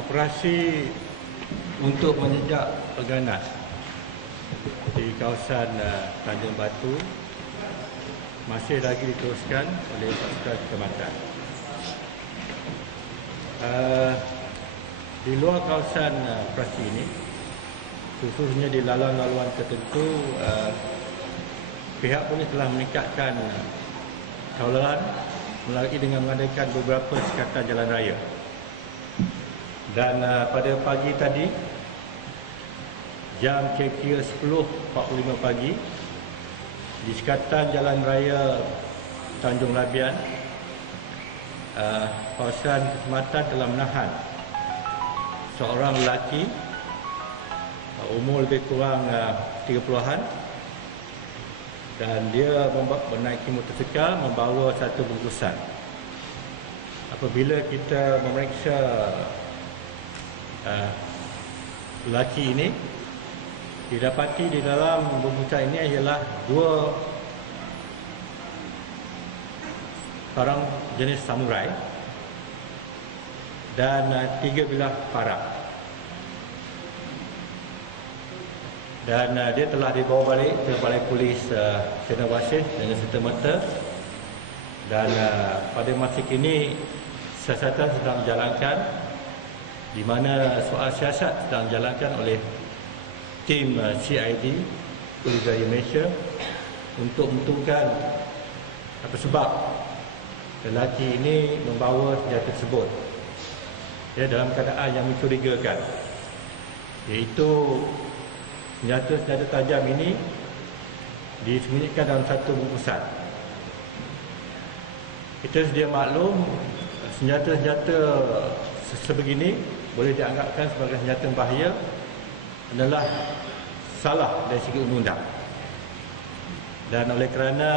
operasi untuk menjejak pengganas di kawasan Tanjung Batu masih lagi diteruskan oleh pasukan kecamatan. Di luar kawasan operasi ini, khususnya di laluan-laluan tertentu, pihak polis telah meningkatkan kawalan melalui dengan mengadakan beberapa sekatan jalan raya. Dan pada pagi tadi, jam kira-kira 10.45 pagi, di sekatan jalan raya Tanjung Labian, kawasan kecamatan telah menahan seorang lelaki umur lebih kurang 30-an, dan dia menaiki motosikal membawa satu bungkusan. Apabila kita memeriksa lelaki ini, didapati di dalam bungkusan ini ialah 2 barang jenis samurai dan 3 bilah parang. Dan dia telah dibawa balik ke Balai Polis Cendrawasih dengan serta-merta. Dan pada masa kini siasatan sedang dijalankan, di mana soal siasat sedang dijalankan oleh tim CID Polis Raya Malaysia untuk menentukan apa sebab lelaki ini membawa senjata tersebut dalam keadaan yang mencurigakan, iaitu senjata-senjata tajam ini disembunyikan dalam satu bungkusan. Kita sedia maklum, senjata-senjata sebegini boleh dianggapkan sebagai senjata bahaya adalah salah dari segi undang-undang. Dan oleh kerana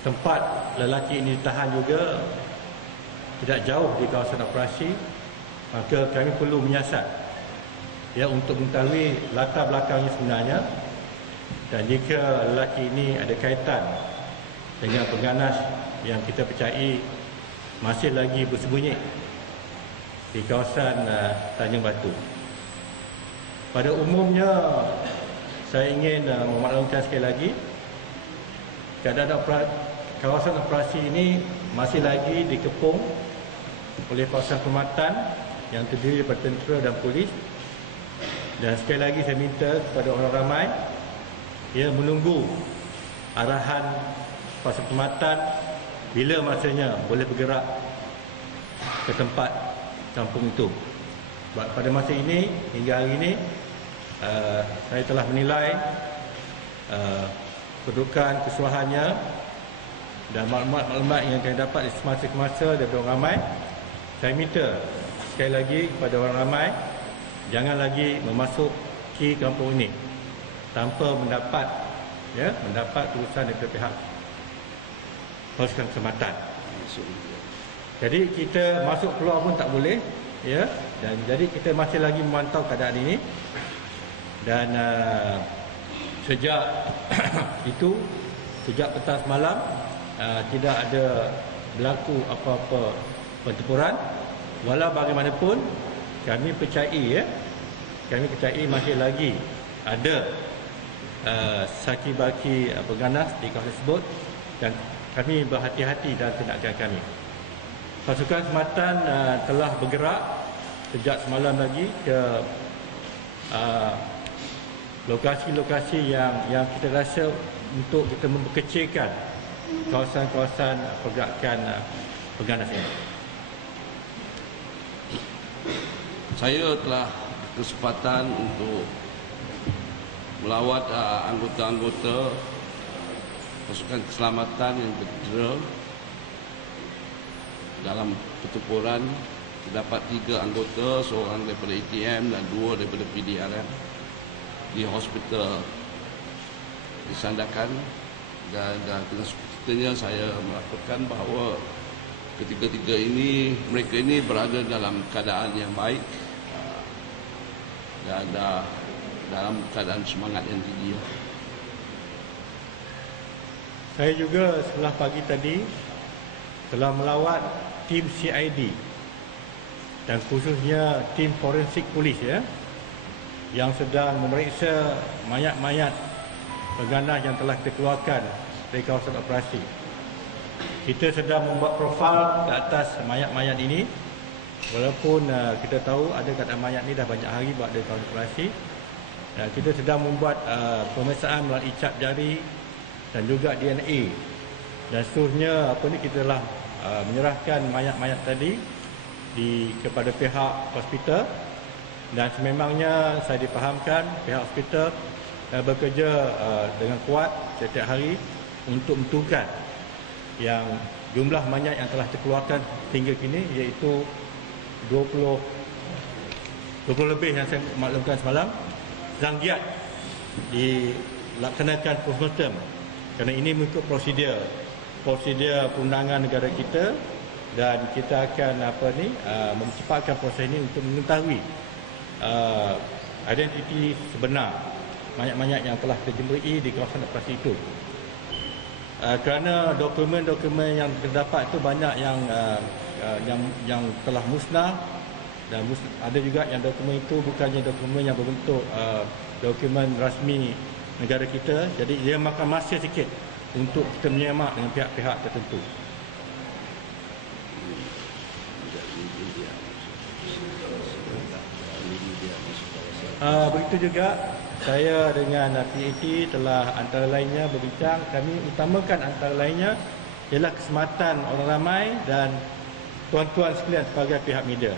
tempat lelaki ini ditahan juga tidak jauh di kawasan operasi, maka kami perlu menyiasat untuk mengetahui latar belakangnya sebenarnya, dan jika lelaki ini ada kaitan dengan pengganas yang kita percayai masih lagi bersembunyi di kawasan Tanjung Batu. Pada umumnya, saya ingin memaklumkan sekali lagi, keadaan kawasan operasi ini masih lagi dikepung oleh kawasan perkhidmatan yang terdiri daripada tentera dan polis. Dan sekali lagi saya minta kepada orang ramai menunggu arahan kawasan perkhidmatan bila masanya boleh bergerak ke tempat kampung itu. Pada masa ini, hingga hari ini, saya telah menilai kedudukan, keseluruhannya dan maklumat-maklumat yang kami dapat di semasa ke masa daripada orang ramai. Saya minta sekali lagi kepada orang ramai, jangan lagi memasuki kampung ini tanpa mendapat tulisan daripada pihak pasukan kecamatan. Jadi kita masuk keluar pun tak boleh, dan jadi kita masih lagi memantau keadaan ini. Dan sejak itu, sejak petang semalam, tidak ada berlaku apa-apa pertempuran. Walau bagaimanapun, kami percayai masih lagi ada saki-baki pengganas di kawasan tersebut, dan kami berhati-hati dalam tindakan kami. Pasukan khidmatan telah bergerak sejak semalam lagi ke lokasi-lokasi yang kita rasa untuk kita memperkecilkan kawasan-kawasan pergerakan pengganas ini. Saya telah kesempatan untuk melawat anggota-anggota pasukan keselamatan yang bercedera dalam pertempuran. Terdapat 3 anggota, seorang daripada ATM dan 2 daripada PDRM di hospital disandarkan. Dan dengan sepatutnya saya melaporkan bahawa ketiga-tiga ini, mereka ini berada dalam keadaan yang baik dan dalam keadaan semangat yang tinggi. Saya juga setelah pagi tadi telah melawat tim CID dan khususnya tim forensik polis ya, yang sedang memeriksa mayat-mayat pengganas yang telah kita keluarkan dari kawasan operasi. Kita sedang membuat profil ke atas mayat-mayat ini, walaupun kita tahu ada keadaan mayat ni dah banyak hari buat dari kawasan operasi. Kita sedang membuat pemeriksaan melalui cap jari dan juga DNA. Dan seterusnya kita telah menyerahkan mayat-mayat tadi kepada pihak hospital, dan sememangnya saya difahamkan pihak hospital bekerja dengan kuat setiap hari untuk menentukan yang jumlah mayat yang telah dikeluarkan hingga kini, iaitu 20 lebih yang saya maklumkan semalam, sedang giat dilaksanakan postmortem kerana ini mengikut prosedur perundangan negara kita, dan kita akan mempercepatkan proses ini untuk mengetahui identiti sebenar mayat-mayat yang telah terjumpai di kawasan operasi itu. Kerana dokumen-dokumen yang terdapat itu banyak yang telah musnah, dan ada juga yang dokumen itu bukannya dokumen yang berbentuk dokumen rasmi negara kita, jadi dia makan masa sikit untuk kita menyemak dengan pihak-pihak tertentu. Begitu juga saya dengan PAT telah antara lainnya berbincang. Kami utamakan antara lainnya ialah keselamatan orang ramai dan tuan-tuan sekalian sebagai pihak media.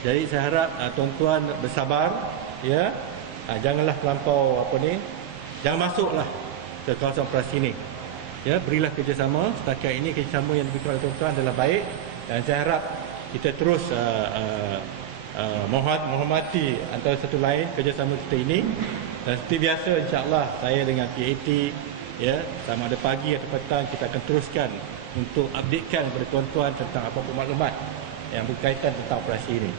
Jadi saya harap tuan-tuan bersabar ya. Janganlah terlampau jangan masuklah ke kawasan operasi ini. Ya, berilah kerjasama. Setakat ini kerjasama yang diberikan oleh tuan-tuan adalah baik, dan saya harap kita terus menghormati antara satu lain kerjasama kita ini. Dan seperti biasa, insya-Allah saya dengan PAT ya, sama ada pagi atau petang, kita akan teruskan untuk updatekan kepada tuan-tuan tentang apa-apa maklumat yang berkaitan tentang operasi ini.